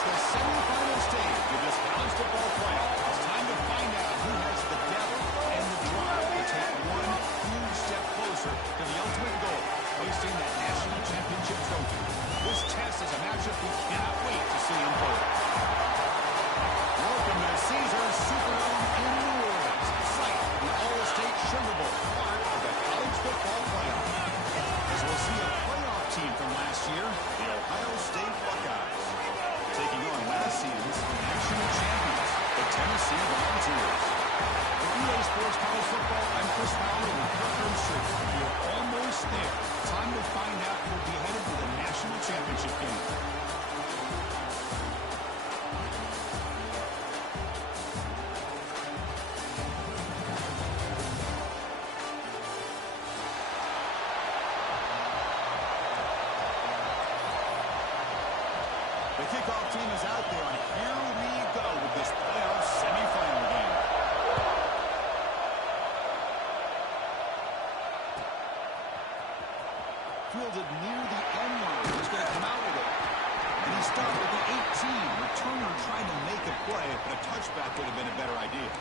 The semifinal stage of this college football playoff. It's time to find out who has the depth and the drive to take one huge step closer to the ultimate goal, hoisting that national championship trophy. This test is a matchup we cannot wait to see unfold. Welcome to Caesars Superdome in New Orleans, site of the All-State Sugar Bowl, part of the college football playoff. As we'll see a playoff team from last year, the Ohio State Buckeyes, taking on last season's national champions, the Tennessee Volunteers. For EA Sports College Football, I'm Chris Fowler with Brooklyn Street. You're almost there. Time to find out who'll be headed to the national championship game. The kickoff team is out there, and here we go with this playoff semifinal game. Fielded near the end line. He's going to come out with it. And he stopped at the 18. Returner trying to make a play, but a touchback would have been a better idea.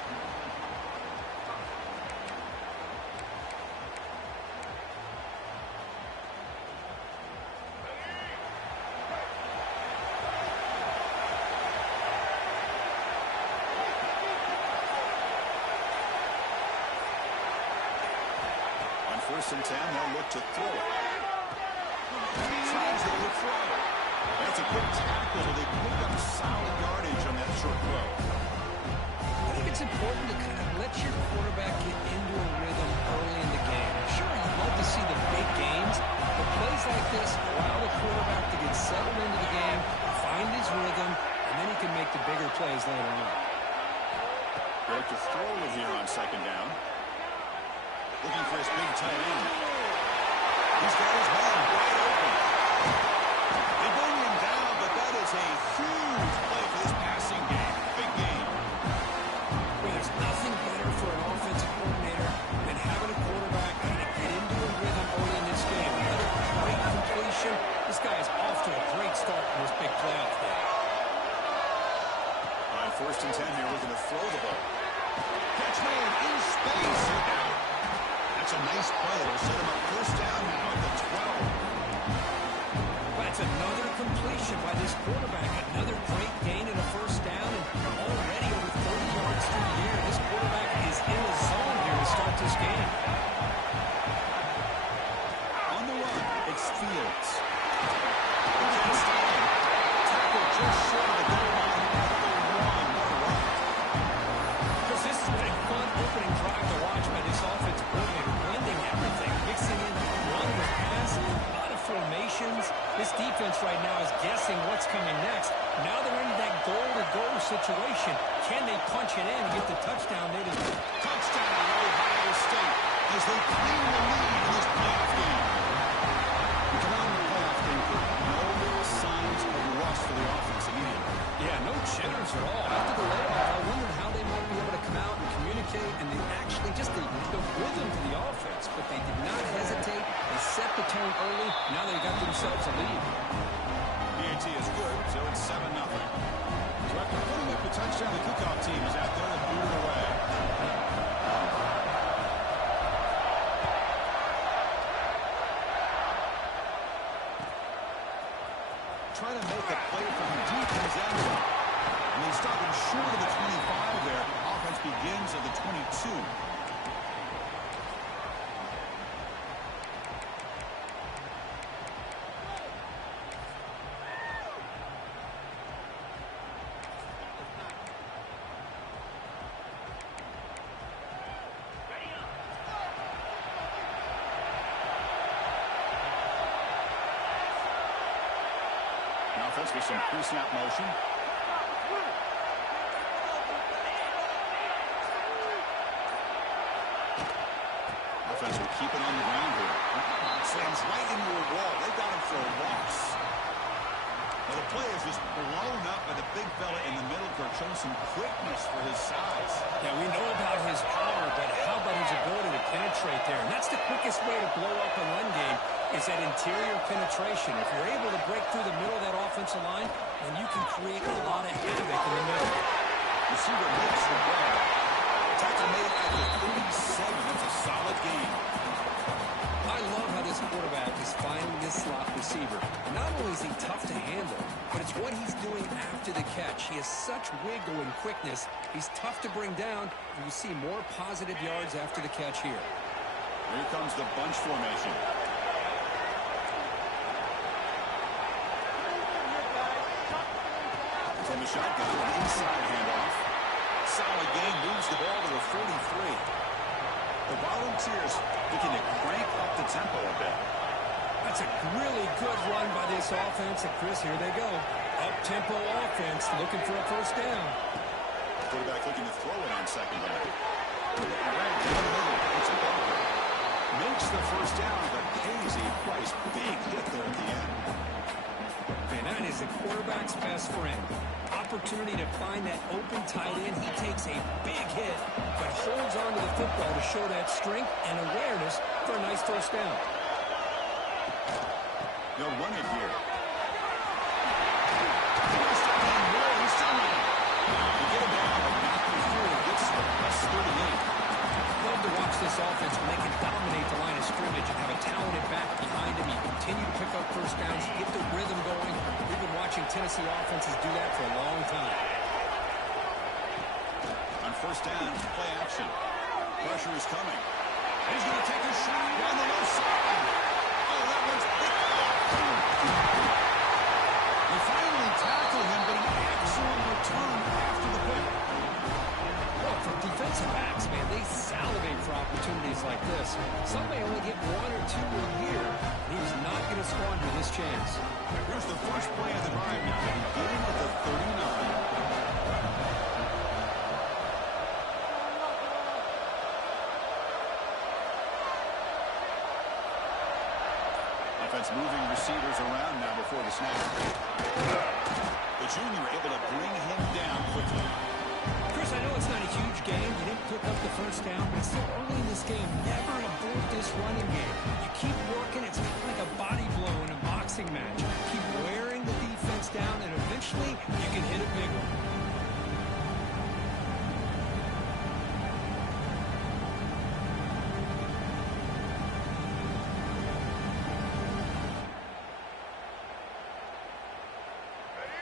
First and 10, they'll look to throw it. Tries to throw. That's a quick tackle, but they pick up solid yardage on that short throw. I think it's important to kind of let your quarterback get into a rhythm early in the game. Sure, you'd love to see the big games, but plays like this allow the quarterback to get settled into the game, find his rhythm, and then he can make the bigger plays later on. They like to throw it here on second down. Looking for his big tight end. He's got his man wide open. They bring him down, but that is a huge play for this passing game. Big game. Well, there's nothing better for an offensive coordinator than having a quarterback kind of get into a rhythm early in this game. Another great completion. This guy is off to a great start in this big playoff game. On first and 10 here, looking to throw the ball. Catch made in space. That's a nice play. It'll set him up first down now at the 12. That's another completion by this quarterback. Another great gain and a first down, and already over 30 yards through the air. This quarterback is in the zone here to start this game. On the run, it's Fields. Can't stop him. Tackle just short of the goal line. Because this has been a fun opening drive to watch by this offensive coordinator, blending everything, mixing in run with pass, a lot of formations. This defense right now is guessing what's coming next. Now they're into that goal-to-goal situation. Can they punch it in and get the touchdown? Touchdown, Ohio State, as they claim the lead in this playoff game. We come out in the playoff game with no real signs of rust for the offense immediately. Yeah, no jitters at all. After the layoff, I wondered how they might be able to come out and communicate, and they actually just the rhythm to the offense, but they did not hesitate. They set the tone early. Now they got themselves a lead. PAT is good, so it's 7-0. So after putting up the touchdown, the kickoff team is out there to boot it away. Trying to make a play from deep in his end zone. And they stopping short of the 25 there. Offense begins at the 22. Offense with some pre-snap motion. Offense will keep it on the ground here. Slams right into a wall. They got him for a loss. Well, the play is just blown up by the big fella in the middle, Kirk, showing some quickness for his size. Yeah, we know about his power, but how about his ability to penetrate there? And that's the quickest way to blow up a run game, is that interior penetration. If you're able to break through the middle of that offensive line, then you can create a lot of havoc in the middle. Receiver makes the grab. Tackle made at the 37. That's a solid game. I love how this quarterback is finding this slot receiver. Not only is he tough to handle, but it's what he's doing after the catch. He has such wiggle and quickness. He's tough to bring down, and you see more positive yards after the catch here. Here comes the bunch formation. From the shotgun, an inside handoff. Solid game, moves the ball to the 43. The Volunteers looking to crank up the tempo a bit. That's a really good run by this offense. And Chris, here they go. Up-tempo offense looking for a first down. Quarterback looking to throw it on second down. It's a blocker. Makes the first down, but pays a price. Big hit there at the end. And that is the quarterback's best friend. Opportunity to find that open tight end. He takes a big hit, but holds on to the football to show that strength and awareness for a nice first down. They'll run it here. Love to watch this offense when they can dominate the line of scrimmage and have a talented back behind him. You continue to pick up first downs, get the rhythm going. We've been watching Tennessee offenses do that for a long time. On first down, play action. Pressure is coming. He's going to take a shot down the left side. Oh, that one's picked off. They finally tackle him, but an excellent return after the pick. Well, for defensive backs, man, they salivate for opportunities like this. Some may only get one or two a year. He's not going to squander this chance. Here's the first play of the drive now. Beginning at the 39. Offense moving receivers around now before the snap. The junior able to bring him down quickly. Chris, I know it's not a huge game. You didn't pick up the first down, but it's still early in this game. Never abort this running game. You keep working. It's kind of like a body blow in a boxing match. Keep wearing the defense down, and eventually you can hit a big one.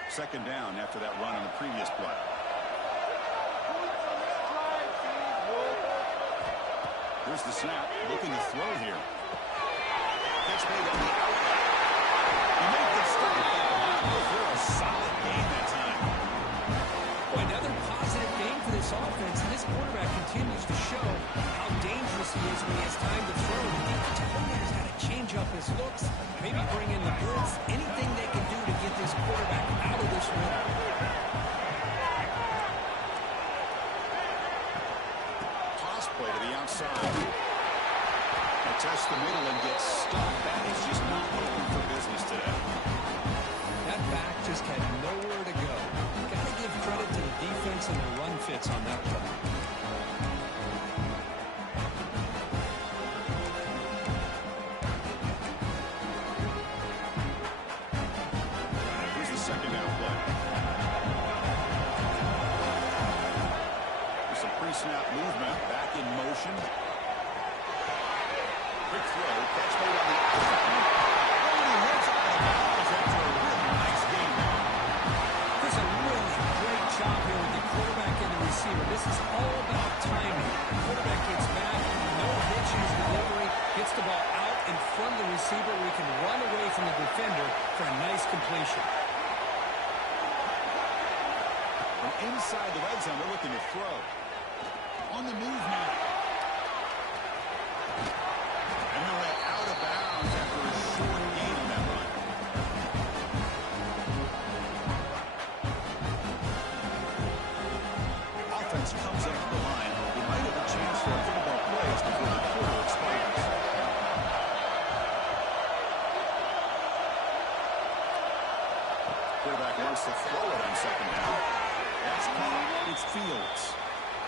Second down after that run on the previous play. Here's the snap, looking to throw here. Catch made on the outlet. He made the stop. For a solid game that time. Boy, another positive game for this offense, and this quarterback continues to show how dangerous he is when he has time to throw. The defensive coordinator's got to change up his looks, maybe bring in the blitz, anything they can do to get this quarterback out of this rhythm. Toss play to the outside. They test the middle and get stuck. That is just not open for business today. That back just had nowhere to go. Got to give credit to the defense and the run fits on that play. Here's the second down play. There's some pre-snap movement. Back in motion. Quick throw. Catch made on the outside. Oh, and he hits out of bounds after a really nice game there. There's a really great job here receiver. This is all about timing. The quarterback gets back, no hitch in his delivery, gets the ball out in front of the receiver where he can run away from the defender for a nice completion. From inside the red zone, they're looking to throw. On the move now. And he'll let out of bounds after a short gain on that run. Offense comes up to the line. They might have a chance for a couple more plays before the quarter expires. Quarterback wants to throw it on second down. That's caught. It's Fields.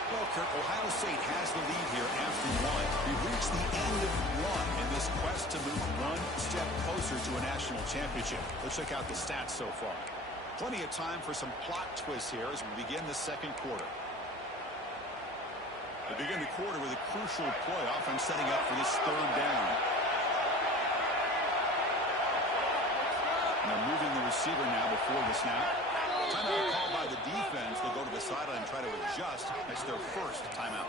Well, Kirk, Ohio State has the lead here after one. We've reached the end of one in this quest to move one step closer to a national championship. Let's check out the stats so far. Plenty of time for some plot twists here as we begin the second quarter. We begin the quarter with a crucial play. Offense setting up for this third down. Now moving the receiver now before the snap. Timeout called by the defense. They'll go to the sideline and try to adjust. That's their first timeout.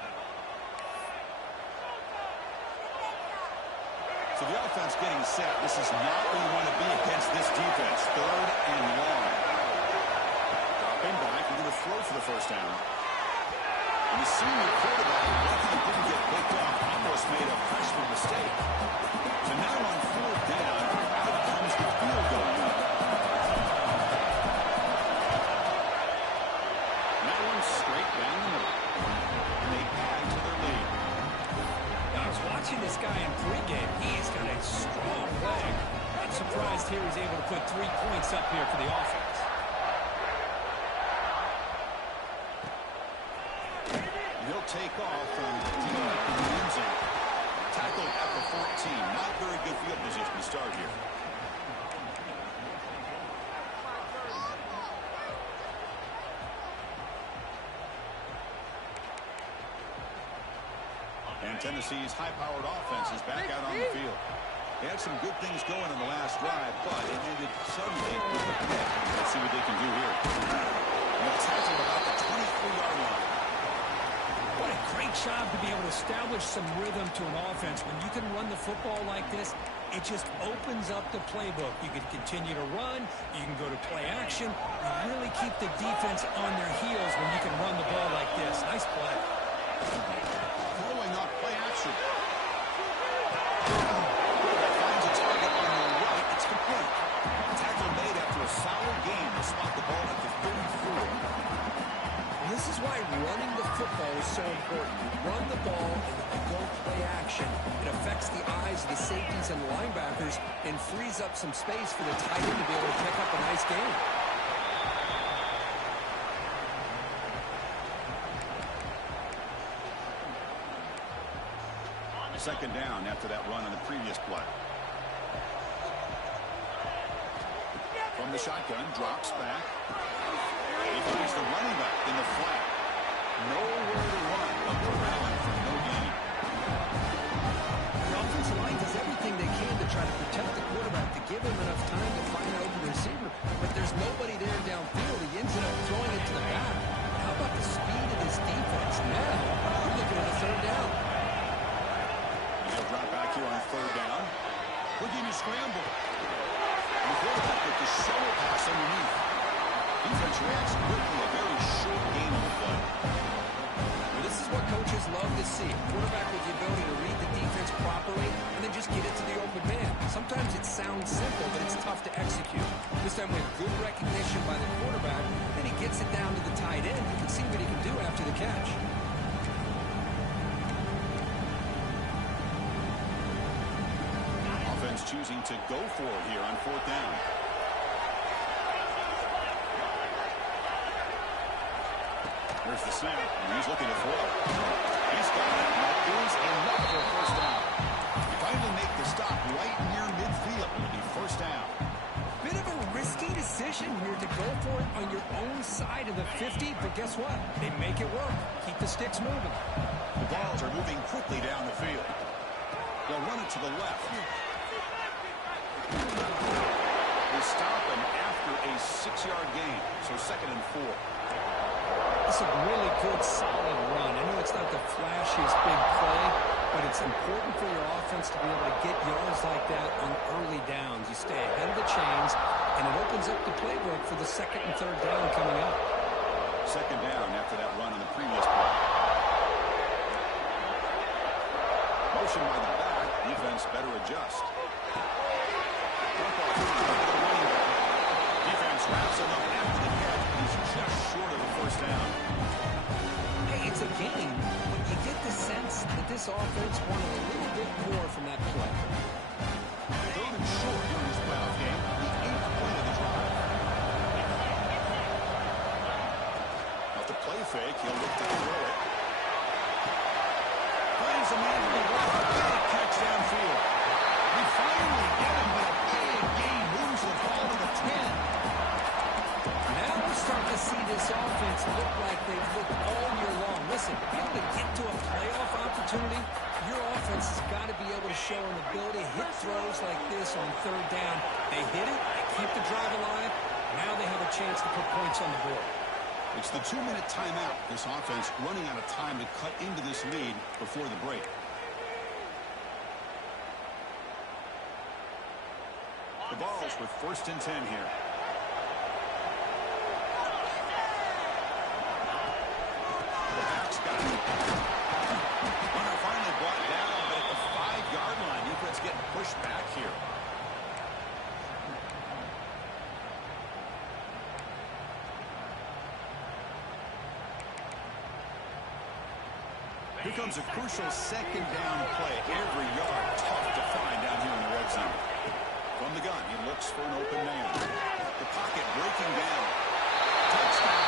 So the offense getting set. This is not where you want to be against this defense. Third and long. Dropping back into the throw for the first down. And the senior quarterback, lucky he didn't get picked off, almost made a freshman mistake. So now on fourth down, out comes the field goal unit. Straight down the middle. And they add to their lead. Now, I was watching this guy in pregame. He's got a strong leg. Not surprised here he's able to put 3 points up here for the offense. He'll take off from deep in the end zone. Tackled at the 14. Not very good field position to start here. And Tennessee's high-powered offense is back out on the field. They had some good things going on the last drive, but it ended suddenly with a pick. Let's see what they can do here. And they'll tackle about the 23-yard line. What a great job to be able to establish some rhythm to an offense. When you can run the football like this, it just opens up the playbook. You can continue to run. You can go to play action. You really keep the defense on their heels when you can run the ball like this. Nice play. Throwing off play action. Quarterback finds a target on the right. It's complete. Tackle made after a solid gain to spot the ball at the 34. This is why running the football is so important. You run the ball and if you don't play action, it affects the eyes of the safeties and linebackers and frees up some space for the tight end to be able to pick up a nice gain. Second down after that run on the previous play. From the shotgun, drops back. He finds the running back in the flat. Nowhere to run, but corralling for no gain. The offensive line does everything they can to try to protect the quarterback, to give him enough time to find an open receiver. But there's nobody there downfield. He ends up throwing it to the back. How about the speed of this defense? Now, we're looking at a third down. He'll drop back here on third down. Looking to scramble. And the quarterback with the shoulder pass underneath. Defense reacts quickly. A very short game on the play. Well, this is what coaches love to see. A quarterback with the ability to read the defense properly and then just get it to the open man. Sometimes it sounds simple, but it's tough to execute. This time with good recognition by the quarterback, then he gets it down to the tight end. You can see what he can do after the catch. Offense choosing to go for it here on fourth down. There's the snap, and he's looking to throw. He's got it, and that is enough for a first down. Finally make the stop right near midfield. It'll be first down. Bit of a risky decision here to go for it on your own side of the 50, but guess what? They make it work. Keep the sticks moving. The balls are moving quickly down the field. They'll run it to the left. They stop him after a 6-yard gain, so 2nd and 4. It's a really good, solid run. I know it's not the flashiest big play, but it's important for your offense to be able to get yards like that on early downs. You stay ahead of the chains, and it opens up the playbook for the second and third down coming up. Second down after that run on the previous play. Motion by the back. Defense better adjust. Defense wraps him up after the catch. He's just short of the first down. Hey, it's a game, but you get the sense that this offense wanted a little bit more from that play. Third and short here in this playoff game. The 8th play of the drive. Off the play fake, he'll look to throw it. Plays a man to the left. Big catch downfield. We finally get him, but a big gain moves the ball to the 10. Now we're starting to see this offense look like they've looked all year long. Listen, to be able to get to a playoff opportunity, your offense has got to be able to show an ability to hit throws like this on third down. They hit it, they keep the drive alive. Now they have a chance to put points on the board. It's the 2-minute timeout. This offense running out of time to cut into this lead before the break. The ball's with 1st and 10 here. The back's got it. Runner finally brought down, but at the 5-yard line, defense getting pushed back here. Here comes a crucial second down play. Every yard tough to find down here in the red zone. From the gun, he looks for an open man. The pocket breaking down. Touchdown.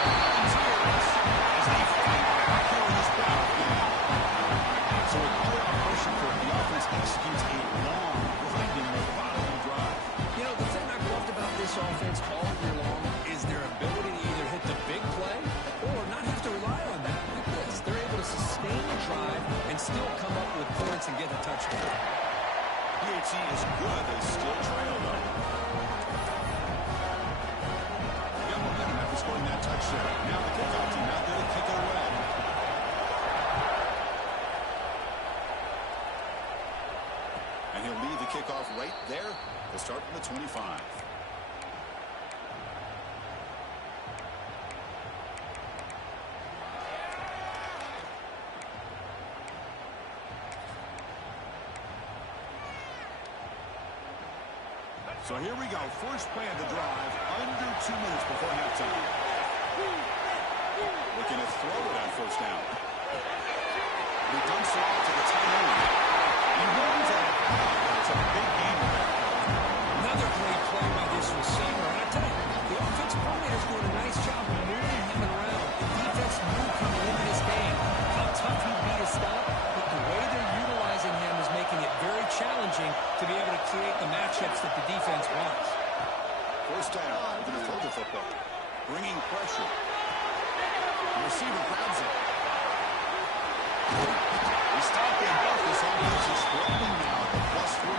As they fight back here in this playoff game. So a playoff pressure for the offense executes a long, grinding, methodical drive. You know, the thing I've loved about this offense all year long is their ability to either hit the big play or not have to rely on that. Like this, they're able to sustain the drive and still come up with points and get a touchdown. PAT is good. They still trail, though. They got momentum after scoring that touchdown. Now the kickoff team out there to kick it away. And he'll leave the kickoff right there. They'll start from the 25. So here we go. First play of the drive, under 2 minutes before halftime. Looking to throw it on first down. He dumps it off to the tight end. He runs it. It's a big game. Another great play by this receiver. And I tell you, the offensive coordinator's doing a nice job of moving him around. The defense knew coming into this game how tough he'd be to stop, but the way they're utilizing him is making it very challenging to be able to create the matchups that the defense wants. First down, going to throw the football. Bringing pressure. The receiver grabs it. He's stopping both. This offense is struggling now at plus 43.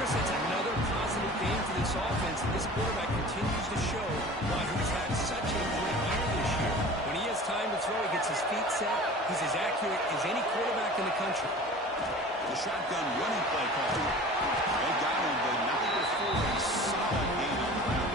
Chris, it's another positive game for this offense, and this quarterback continues to show why he's had such a great year this year. When he has time to throw, he gets his feet set. He's as accurate as any quarterback in the country. The shotgun running play call. They got him, but not before a solid game on the ground.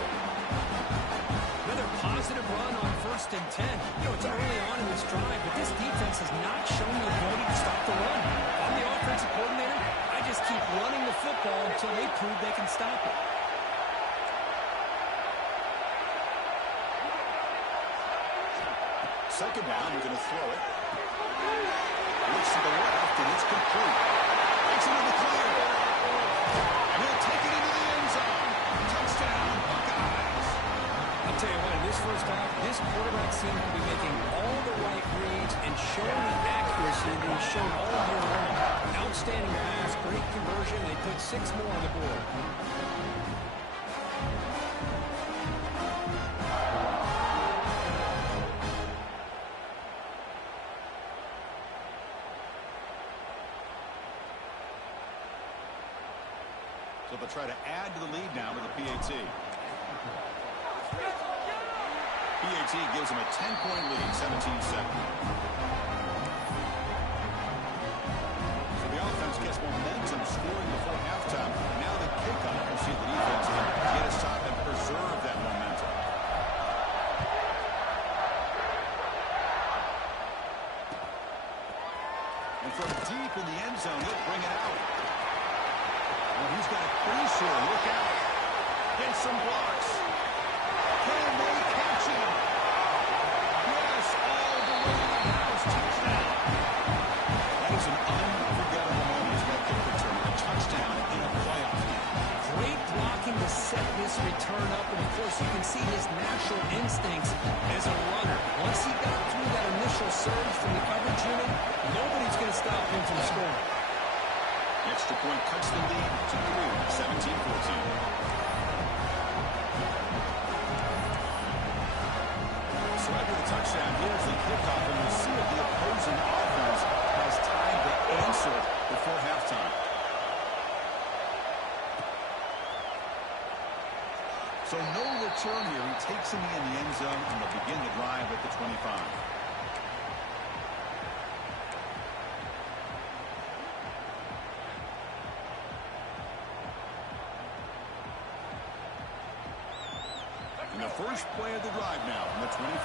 Another positive run on 1st and 10. You know, it's early on in this drive, but this defense has not shown the ability to stop the run. I'm the offensive coordinator. I just keep running the football until they prove they can stop it. Second down, they're going to throw it. Looks to the left, and it's complete. It's into the clear. And he'll take it into the end zone. Touchdown, Buckeyes. I'll tell you what, in this first half, this quarterback seemed to be making all the right reads and showing the accuracy that he's shown all year long. Outstanding pass, great conversion. They put 6 more on the board. So they'll try to add to the lead now with the PAT. PAT gives him a 10-point lead, 17-7. So the offense gets momentum scoring before halftime. Now the kickoff will see the defense get a stop and preserve that momentum. And from deep in the end zone, he'll bring it out. Well, he's got a crease here. Look out. Gets some blocks. Can they catch him? Yes, all the way to the house. Touchdown. That is an unforgettable moment to that kick return. A touchdown in a playoff game. Great blocking to set this return up, and of course you can see his natural instincts as a runner. Once he got through that initial surge from the coverage unit, nobody's going to stop him from scoring. Extra point cuts the lead to 3, 17-14. So after the touchdown, here's the kickoff, and we'll see if the opposing offense has time to answer before halftime. So no return here. He takes him in the end zone, and they'll begin the drive at the 25. And the first play of the drive now from the 25.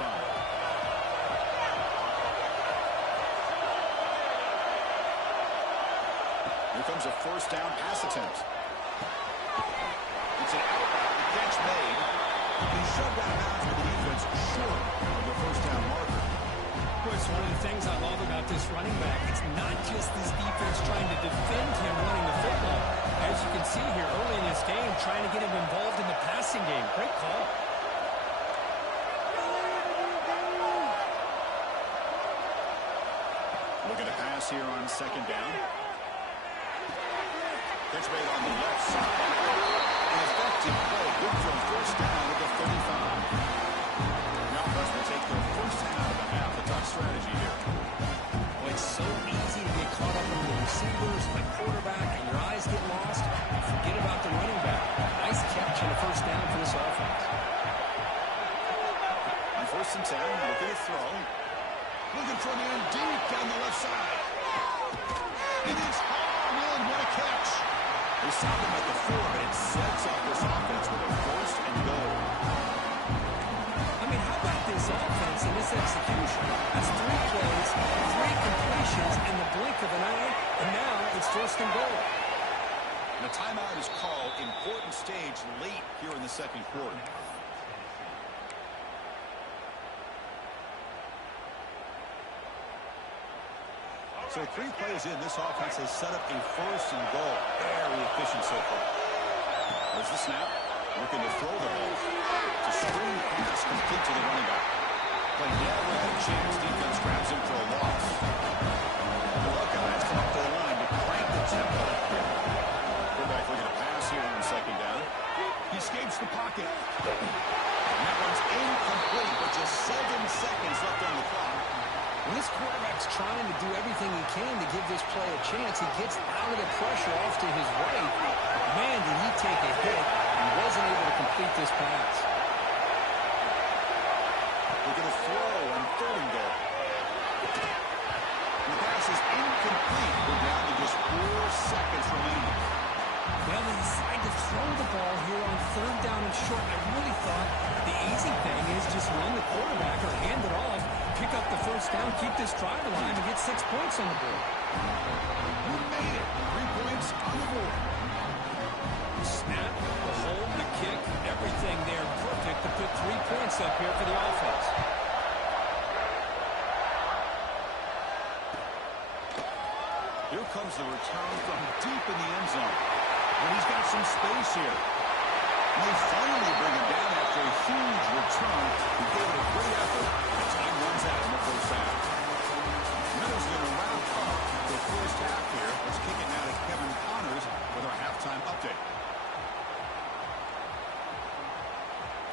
Here comes a first down pass attempt. It's an out. The catch made. He shoved out of bounds with the defense short of the first down marker. Boy, it's one of the things I love about this running back. It's not just this defense trying to defend him running the football. As you can see here early in this game, trying to get him involved in the passing game. Great call. Looking to pass here on second down. Catch made on the left side. An effective play. Good for a first down at the 35. Now Gus will take their first out of the half. The top strategy here. Well, it's so easy to get caught up in the receivers, the quarterback, and your eyes get lost. Forget about the running back. Nice catch and a first down for this offense. On first and 10, looking to throw. Looking for the end deep down the left side. It is hauled in. What a catch. They stopped him at the 4, but it sets up this offense with a first and goal. I mean, how about this offense and this execution? That's 3 plays, 3 completions in the blink of an eye, and now it's first and goal. And a timeout is called. Important stage late here in the second quarter. So 3 plays in, this offense has set up a first and goal. Very efficient so far. There's the snap. Looking to throw the ball. It's a screen pass complete to the running back. But never had a chance. Defense grabs him for a loss. The Buckeyes come up to the line to crank the tempo here. Quarterback looking to pass here on second down. He escapes the pocket. And that one's incomplete, but just 7 seconds left on the clock. When this quarterback's trying to do everything he can to give this play a chance, he gets out of the pressure off to his right. Man, did he take a hit and wasn't able to complete this pass. Looking to throw on third and goal. The pass is incomplete. We're down to just 4 seconds remaining. Well, they decide to throw the ball here on third down and short. I really thought the easy thing is just run the quarterback or hand it off, pick up the first down, keep this drive alive, and get 6 points on the board. You made it. 3 points on the board. The snap, the hold, the kick, everything there perfect to put 3 points up here for the offense. Here comes the return from deep in the end zone. And he's got some space here. And they finally bring him down after a huge return. He gave it a great effort. And time runs out in the first half. Meadows going to wrap up the first half here. Let's kick it now to Kevin Connors with our halftime update.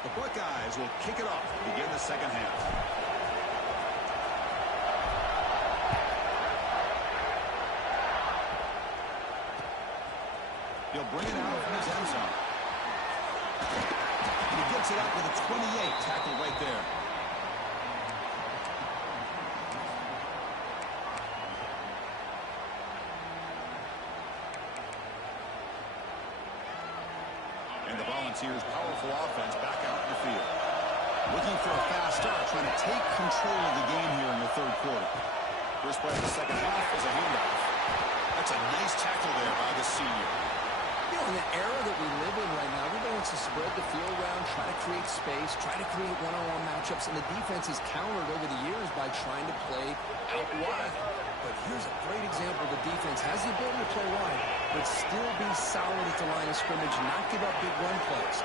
The Buckeyes will kick it off to begin the second half. He'll bring it out from his end zone. He gets it up with a 28 tackle right there. Successful offense back out in the field. Looking for a fast start, trying to take control of the game here in the third quarter. First play of the second half is a handoff. That's a nice tackle there by the senior. You know, in the era that we live in right now, everybody wants to spread the field around, try to create space, try to create one-on-one matchups, and the defense has countered over the years by trying to play out wide. But here's a great example. The defense has the ability to play wide, but still be solid at the line of scrimmage, not give up big run plays.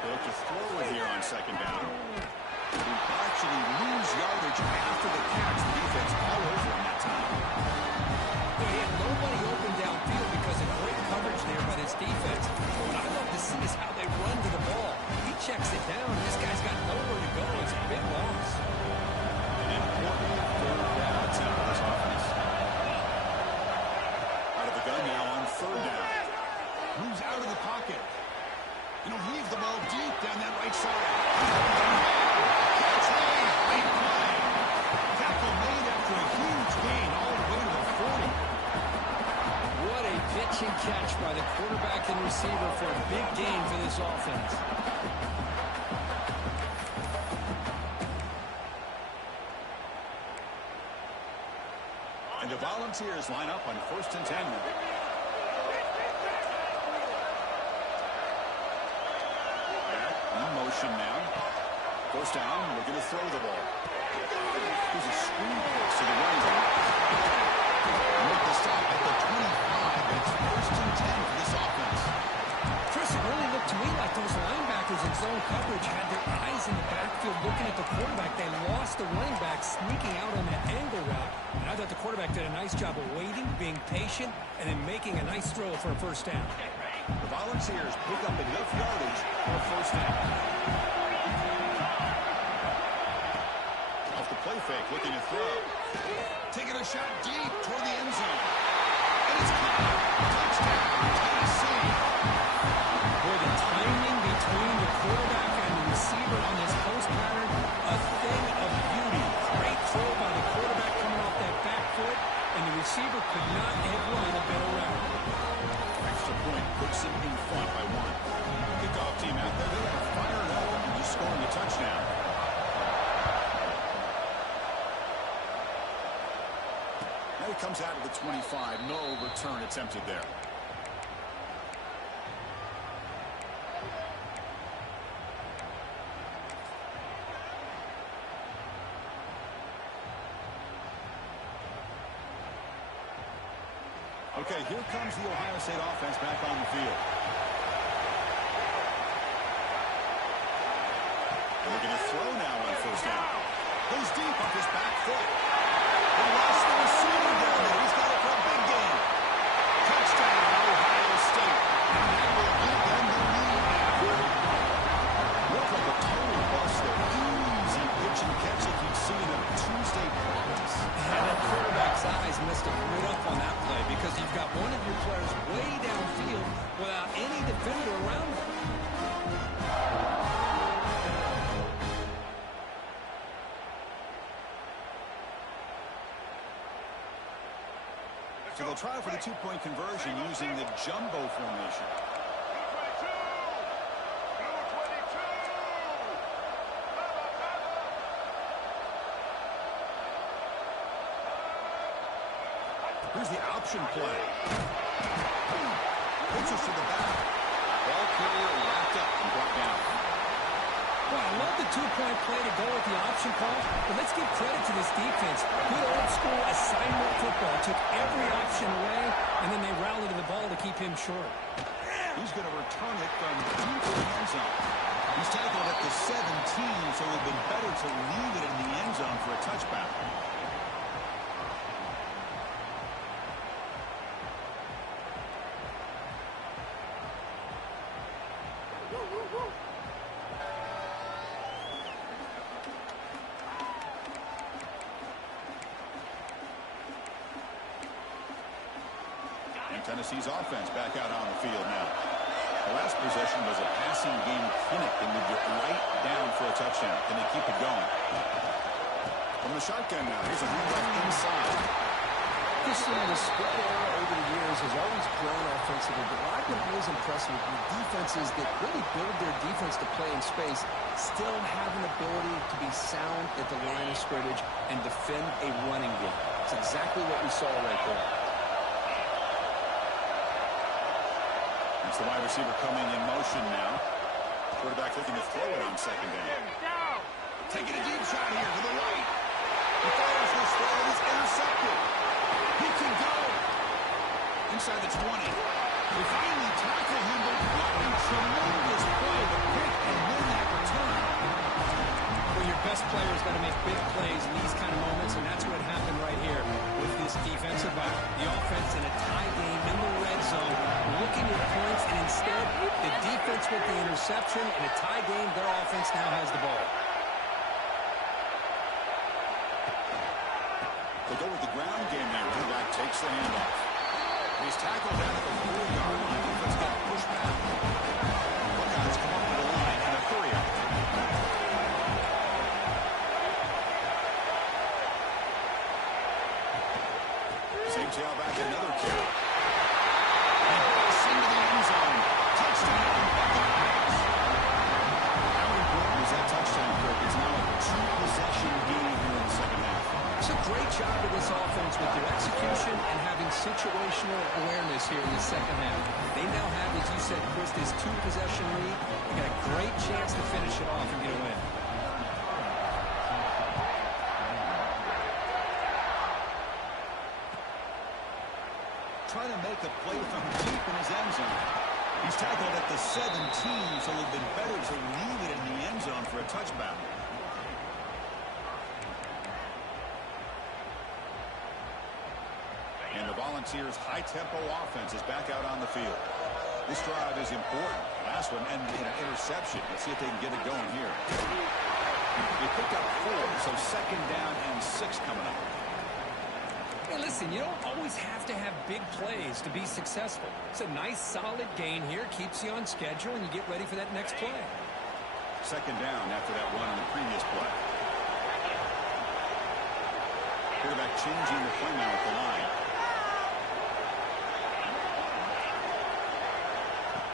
They look to throw it here on second down. Who actually lose yardage after the catch. The defense all over him that time. He had nobody open downfield because of great coverage there by this defense. But what I love to see is how they run to the ball. He checks it down. This guy's got nowhere to go. It's a big loss. An important third down attempt for this offense. Out of the gun now on third down. Moves out of the pocket. You know, heave the ball deep down that right side. Catch made. Great play. Tackle made after a huge gain all the way to the 40. What a pitch and catch by the quarterback and receiver for a big gain for this offense. And the Volunteers line up on 1st and 10. Motion now. First down, looking to throw the ball. Here's a screen pass to the running back. Make the stop at the 25. It's 1st and 10 for this offense. Chris, it really looked to me like those linebackers in zone coverage had their eyes in the backfield looking at the quarterback. They lost the running back sneaking out on that angle route. And I thought the quarterback did a nice job of waiting, being patient, and then making a nice throw for a first down. The Volunteers pick up enough yardage for a first down. Off the play fake, looking to throw. Taking a shot deep toward the end zone. And it's caught. Touchdown, Tennessee. Boy, the timing between the quarterback and the receiver on this post pattern, a thing of beauty. Great throw by the quarterback coming off that back foot, and the receiver could not have run a better route. Extra point puts him in front by 1. Kickoff team out there, they are fired up after just scoring a touchdown. Now he comes out of the 25. No return attempted there. Okay, here comes the Ohio State offense back on the field. And they're going to throw now on first down. Goes deep off his back foot. He lost the receiver down there. He's got it for a big game. Touchdown, Ohio State. And that will give them the lead now. Looked like a total bust there. Easy pitch and catch like you'd see in a Tuesday practice. And that quarterback's eyes must have lit up on that play because you've got one of your players way downfield without any defender around him. So they'll try for the two-point conversion using the jumbo formation. Here's the option play. Pitches to the back. Ball carrier wrapped up and brought down. Well, I love the two-point play to go with the option call, but let's give credit to this defense. Good old-school assignment football. Took every option away, and then they rallied to the ball to keep him short. He's going to return it from deep in the end zone. He's tackled at the 17, so it would have been better to leave it in the end zone for a touchback. Tennessee's offense back out on the field now. The last possession was a passing game clinic and moved it right down for a touchdown. Can they keep it going? From the shotgun now, here's a handoff inside. This the spread era over the years has always grown offensively, but what I've been always impressed with defenses that really build their defense to play in space still have an ability to be sound at the line of scrimmage and defend a running game. It's exactly what we saw right there. That's the wide receiver coming in motion now. Quarterback looking to throw it on second down. Taking a deep shot here to the right. He fires this throw and it's intercepted. He can go inside the 20. They finally tackle him, but what a tremendous play to pick and win that return. Well, your best player is going to make big plays in these kind of moments, and that's what happened right here with this defensive back. The offense in a tie game in the red zone, looking at points, and instead, the defense with the interception. In a tie game, their offense now has the ball. They go with the ground game there. Quarterback takes the handoff. He's tackled down at the 4-yard line. Defense got pushed back. Buckeyes come up to the line and a hurry up. Same tailback, another carry. And busts into the end zone. Touchdown, Buckeyes. How important was that touchdown, Kirk? It's now a 2-possession game here in the second half. It's a great job of this offense with their execution and having situational awareness here in the second half. They now have, as you said, Chris, this 2-possession lead. They got a great chance to finish it off and get a win. Trying to make a play from deep in his end zone. He's tackled at the 17, so it would have been better to leave it in the end zone for a touchback. And the Volunteers' high-tempo offense is back out on the field. This drive is important. Last one ended in an interception. Let's see if they can get it going here. They picked up 4, so second down and 6 coming up. Hey, listen, you don't always have to have big plays to be successful. It's a nice, solid gain here. Keeps you on schedule, and you get ready for that next play. Second down after that one in the previous play. Quarterback changing the play now at the line.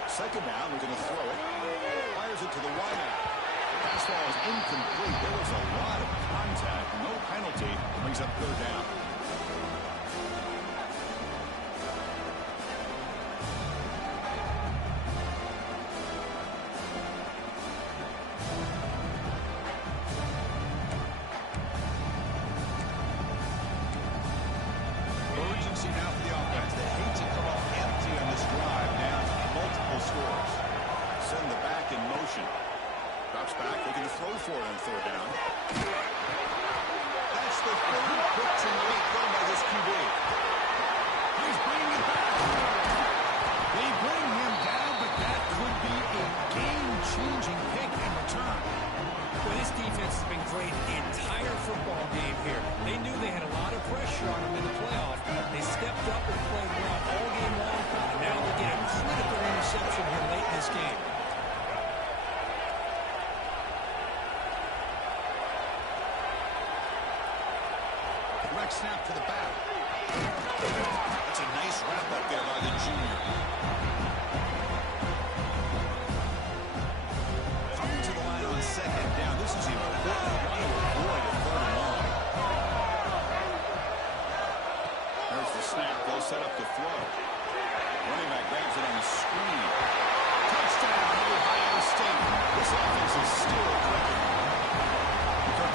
Second down, we're going to throw it. Fires it to the wideout. Pass ball is incomplete. There was a lot of contact. No penalty. Brings up third down. Urgency now for the offense. They hate to come off empty on this drive. Down multiple scores. Send the back in motion. Drops back, looking to throw for it on third down. That's the third pick tonight thrown by this QB. He's bringing it back. They bring him down, but that could be a game-changing pick in return. Well, this defense has been great the entire football game here. They knew they had a lot of pressure on them in the playoff. They stepped up and played well all game long, and now they get a critical interception here late in this game. Direct snap to the back. That's a nice wrap up there by the junior. Coming to the line on second down. This is important. Want to avoid a third and long. There's the snap. They'll set up the throw. Running back grabs it on the screen. Touchdown, Ohio State. This offense is still clicking.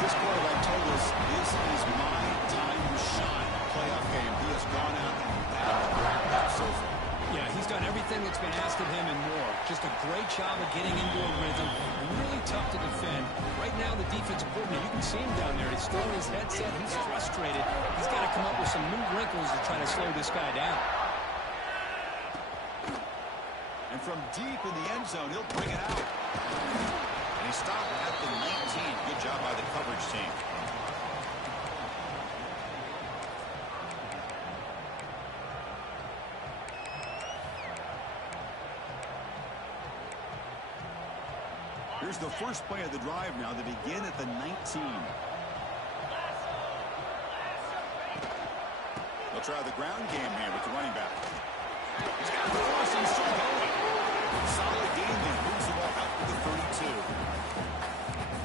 This quarterback told us this is my time to shine. Playoff game. He has gone out and battled so far. Yeah, he's done everything that's been asked of him and more. Just a great job of getting into a rhythm. Really tough to defend. Right now, the defensive coordinator, you can see him down there. He's throwing his headset. He's frustrated. He's got to come up with some new wrinkles to try to slow this guy down. And from deep in the end zone, he'll bring it out. And he stopped at the 19. Good job by the coverage team. Here's the first play of the drive now. They begin at the 19. The They'll try the ground game here with the running back. He's got the force and still going. Solid game there. Moves the ball out to the 32.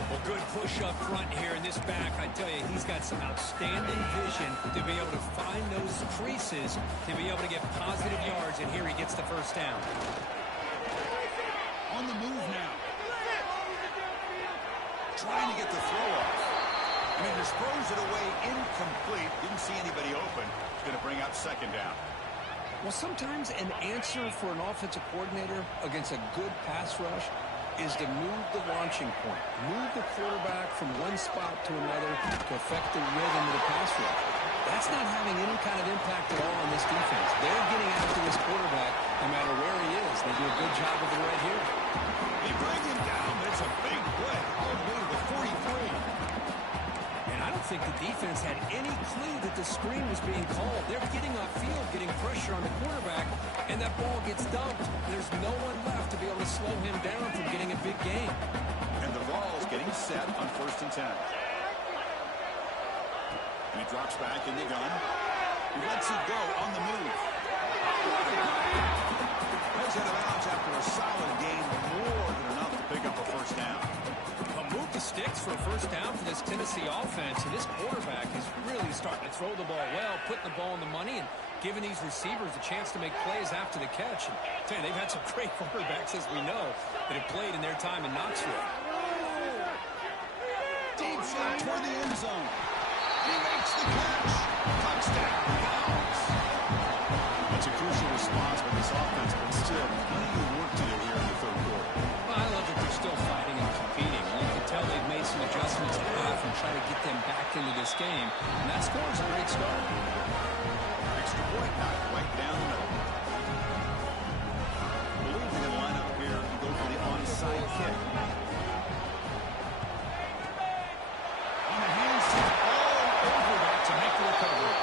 Well, good push up front here in this back. I tell you, he's got some outstanding vision to be able to find those creases, to be able to get positive yards, and here he gets the first down. On the move now. Trying to get the throw off. I mean, just throws it away incomplete. Didn't see anybody open. It's going to bring up second down. Well, sometimes an answer for an offensive coordinator against a good pass rush is to move the launching point. Move the quarterback from one spot to another to affect the rhythm of the pass rush. That's not having any kind of impact at all on this defense. They're getting after this quarterback no matter where he is. They do a good job of it right here. They bring him down, but it's a big play all the way to the 43. And I don't think the defense had any clue that the screen was being called. They're getting off field, getting pressure on the quarterback, and that ball gets dumped. There's no one left to be able to slow him down from getting a big gain. And the ball is getting set on 1st and 10. And he drops back in the gun. He lets it go on the move. Heads out of bounds after a solid gain, more than enough to pick up a first down. Move the sticks for a first down for this Tennessee offense, and this quarterback is really starting to throw the ball well, putting the ball in the money, and giving these receivers a chance to make plays after the catch. And I tell you, they've had some great quarterbacks, as we know, that have played in their time in Knoxville. Deep shot toward the end zone. He makes the catch. Touchdown, Browns. That's a crucial response by this offense, but still plenty of work to do here in the third quarter. Well, I love that they're still fighting and competing. You can tell they've made some adjustments at half and try to get them back into this game. And that score is a great start. Extra point knocked right down the middle. I believe they're going to line up here and go for the onside kick. On the handstand, all over that to make the recovery.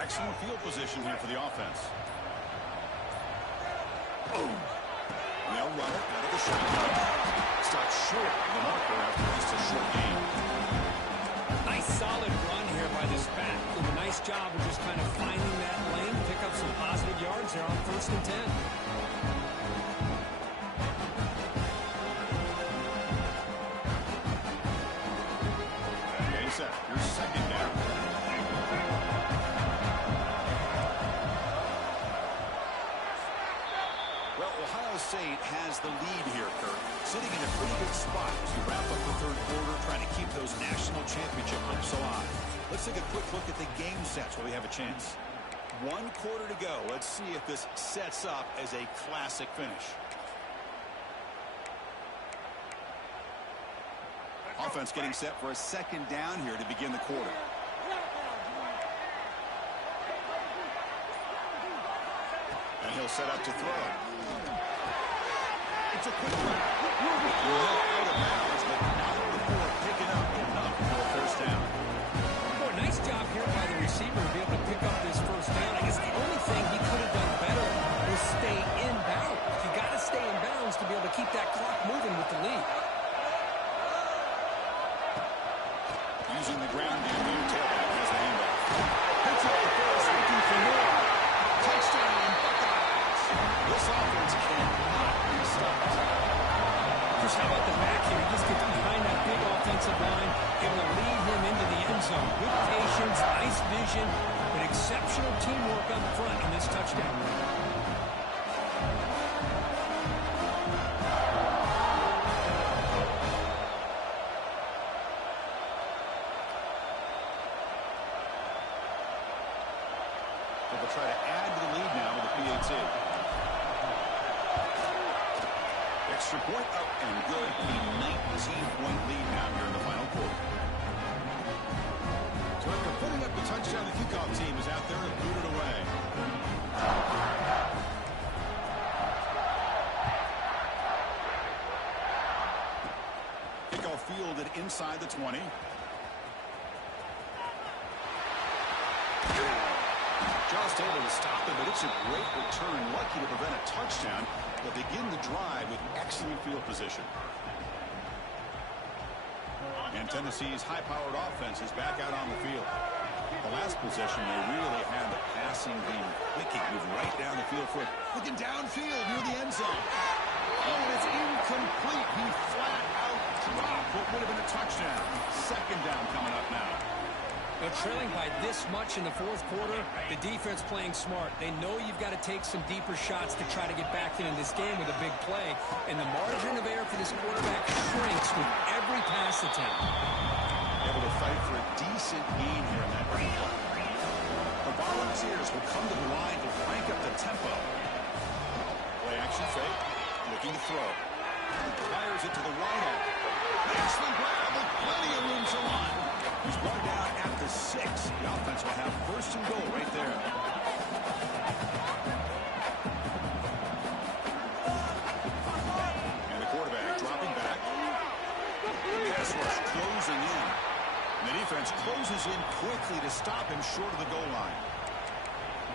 Excellent field position here for the offense. Boom. They'll run it out of the shotgun. Stopped short of the marker after just a short game. Nice solid run here by this back. Did a nice job of just kind of finding that lane, pick up some positive yards there on 1st and 10. Getting set. Your second down. Well, Ohio State has the lead here, Kurt. Sitting in a pretty good spot as you wrap up the third quarter, trying to keep those national championship hopes alive. Let's take a quick look at the game sets while we have a chance. 1 quarter to go. Let's see if this sets up as a classic finish. Offense getting set for a second down here to begin the quarter. And he'll set up to throw. It's a quick grab. Out of bounds, but out before picking up enough for a first down. Boy, nice job here by the receiver to be able to pick up this first down. I guess the only thing he could have done better was stay in bounds. You got to stay in bounds to be able to keep that clock moving with the lead. Using the ground game, the tailback has the handoff. Hits up the first, looking for more. Touchdown, Buckeyes. This offense cannot be stopped. Just how about the back here? He just gets behind that big offensive line, able to lead him into the end zone. Good patience, nice vision, but exceptional teamwork up front on this touchdown run. They'll try to add to the lead now with a PAT. Extra point up and good. A 19-point lead now here in the final quarter. So after putting up the touchdown, the kickoff team is out there to boot it away. Kickoff fielded inside the 20. Just able to stop it, but it's a great return. Lucky to prevent a touchdown. They'll begin the drive with excellent field position. And Tennessee's high-powered offense is back out on the field. The last possession, they really had the passing game clicking. Moved right down the field for it. Looking downfield near the end zone. Oh, and it's incomplete. He flat out dropped what would have been a touchdown. Second down coming up now. Now, trailing by this much in the fourth quarter, the defense playing smart. They know you've got to take some deeper shots to try to get back into this game with a big play. And the margin of error for this quarterback shrinks with every pass attempt. Able to fight for a decent gain here in that play. The Volunteers will come to the line to crank up the tempo. Play action fake. Looking to throw. Fires it to the wideout. Makes the grab with plenty of room to run. He's brought down at the 6. The offense will have first and goal right there. And the quarterback dropping back. Pass rush closing in. And the defense closes in quickly to stop him short of the goal line.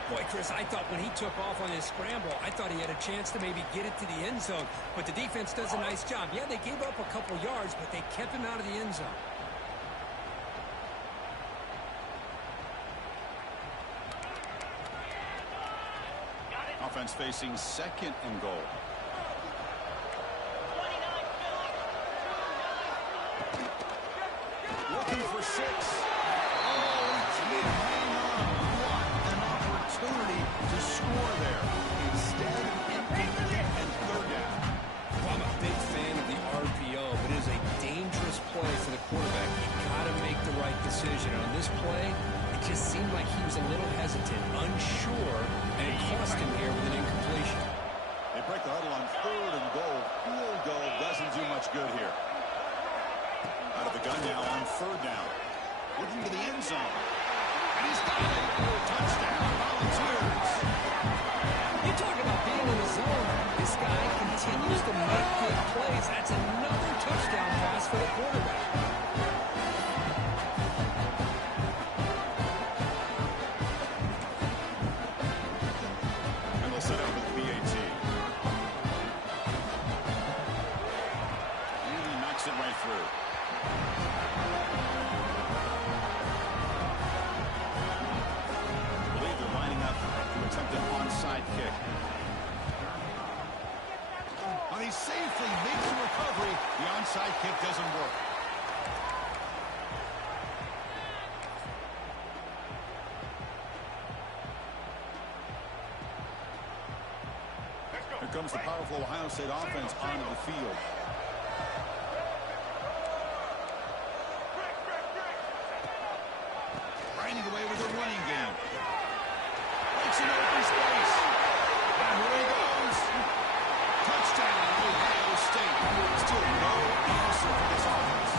Boy, Chris, I thought when he took off on his scramble, I thought he had a chance to maybe get it to the end zone. But the defense does a nice job. Yeah, they gave up a couple yards, but they kept him out of the end zone. Offense facing second and goal. Looking for 6. Oh, he can't hang on. What an opportunity to score there. Instead, incomplete and third down. Well, I'm a big fan of the RPO, but it is a dangerous play for the quarterback. You've got to make the right decision. On this play, it just seemed like he was a little hesitant, unsure, and it cost him here with an incompletion. They break the huddle on third and goal. Field goal doesn't do much good here. Out of the gun now on third down. Looking to the end zone. And he's got it. Touchdown, Volunteers. You talk about being in the zone. This guy continues to make big plays. That's another touchdown pass for the quarterback. And they'll set up with BAT. And he knocks it right through. I believe they're lining up to attempt an onside kick. And he safely makes the recovery. The onside kick doesn't work. Here comes the powerful Ohio State offense onto the field. Grinding away with a running game. Breaks into open space. And here he goes. Touchdown, Ohio State. Still no answer for this offense.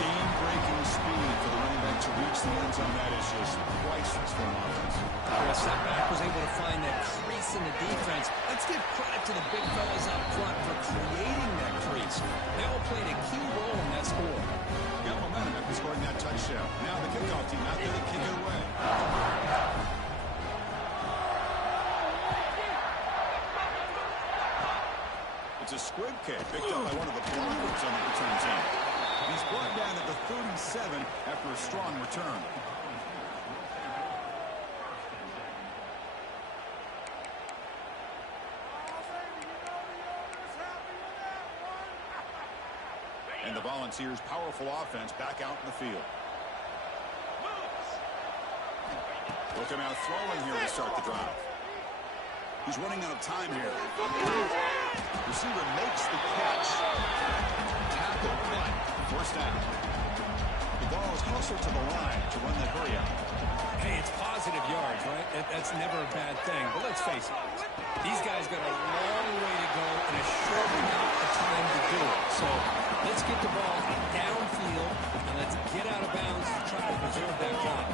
Game-breaking speed for the running back to reach the end zone. That is just priceless for an offense. The setback was able to find that crease in the defense. Let's give credit to the big fellas up front for creating that crease. They all played a key role in that score. Got momentum after scoring that touchdown. Now the kickoff team out there to kick it away. It's a squib kick picked up by one of the blockers on the return team. He's brought down at the 37 after a strong return. And the Volunteers' powerful offense back out in the field. They'll come out throwing here to start the drive. He's running out of time here. Receiver makes the catch. Tackle, but forced out. The ball is hustled to the line to run the hurry out. Hey, it's positive yards, right? That's never a bad thing. But let's face it, these guys got a long way to go and a short amount of time to do it. So let's get the ball downfield and let's get out of bounds to try to preserve that drive.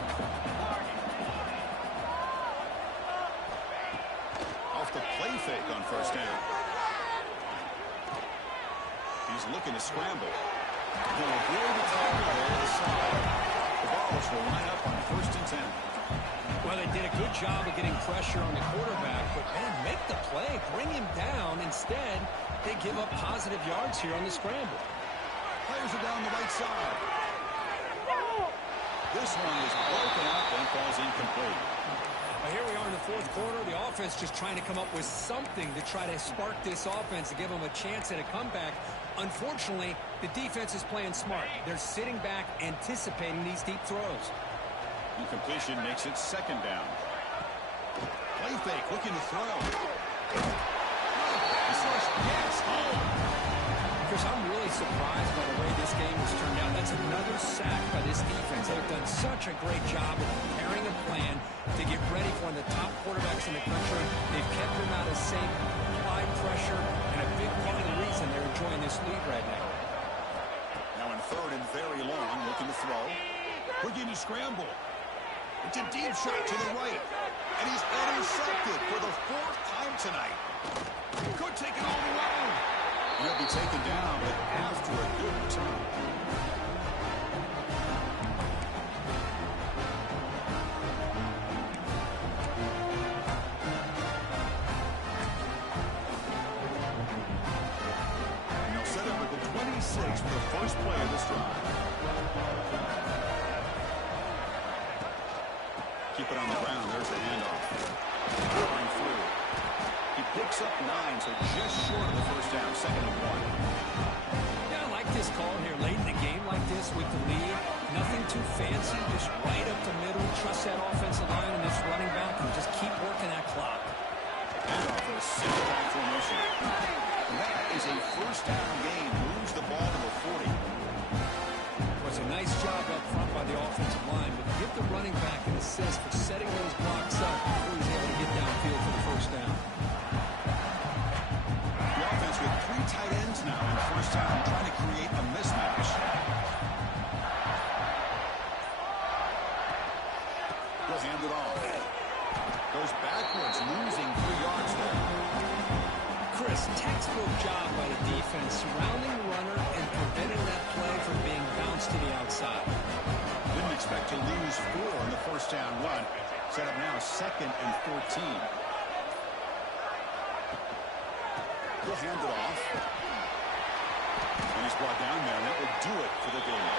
Off the play fake on first down. He's looking to scramble. He'll avoid the tackle there to the side. The Balls will line up on 1st and 10. Well, they did a good job of getting pressure on the quarterback, but, man, make the play, bring him down. Instead, they give up positive yards here on the scramble. Players are down the right side. This one is broken up and falls incomplete. Well, here we are in the 4th quarter. The offense just trying to come up with something to try to spark this offense to give them a chance at a comeback. Unfortunately, the defense is playing smart. They're sitting back, anticipating these deep throws. Incompletion makes it 2nd down. Play fake, looking to throw. Yes, home. Chris, I'm really surprised by the way this game has turned out. That's another sack by this defense. They've done such a great job of preparing a plan to get ready for one of the top quarterbacks in the country. They've kept him out of sync, applied pressure, and a big part of the reason they're enjoying this lead right now. Now in 3rd and very long, looking to throw. Looking to scramble. It's a deep shot to the right. And he's intercepted for the 4th time tonight. Could take it all the way. He'll be taken down, but after a good return. And they'll set up at the 26 for the first play of this drive. Keep it on the ground. There's the handoff. Going through. He picks up 9, so just short of the 1st down. 2nd and 1. Yeah, I like this call here late in the game like this with the lead. Nothing too fancy, just right up the middle. Trust that offensive line and this running back and just keep working that clock. Handoff for a single-back formation. And that is a 1st down gain. Moves the ball to the 40. It was a nice job up front by the offensive line, but give the running back an assist for setting those blocks up before he's able to get downfield for the 1st down. The offense with 3 tight ends now in 1st down, trying to create a mismatch. He'll hand it off. Goes backwards, losing 3 yards there. Chris, textbook job by the defense, surrounding the runner and preventing that play from being bounced to the outside. Didn't expect to lose 4 in the 1st down run. Set up now 2nd and 14. He'll hand it off. And he's brought down there, and that will do it for the game.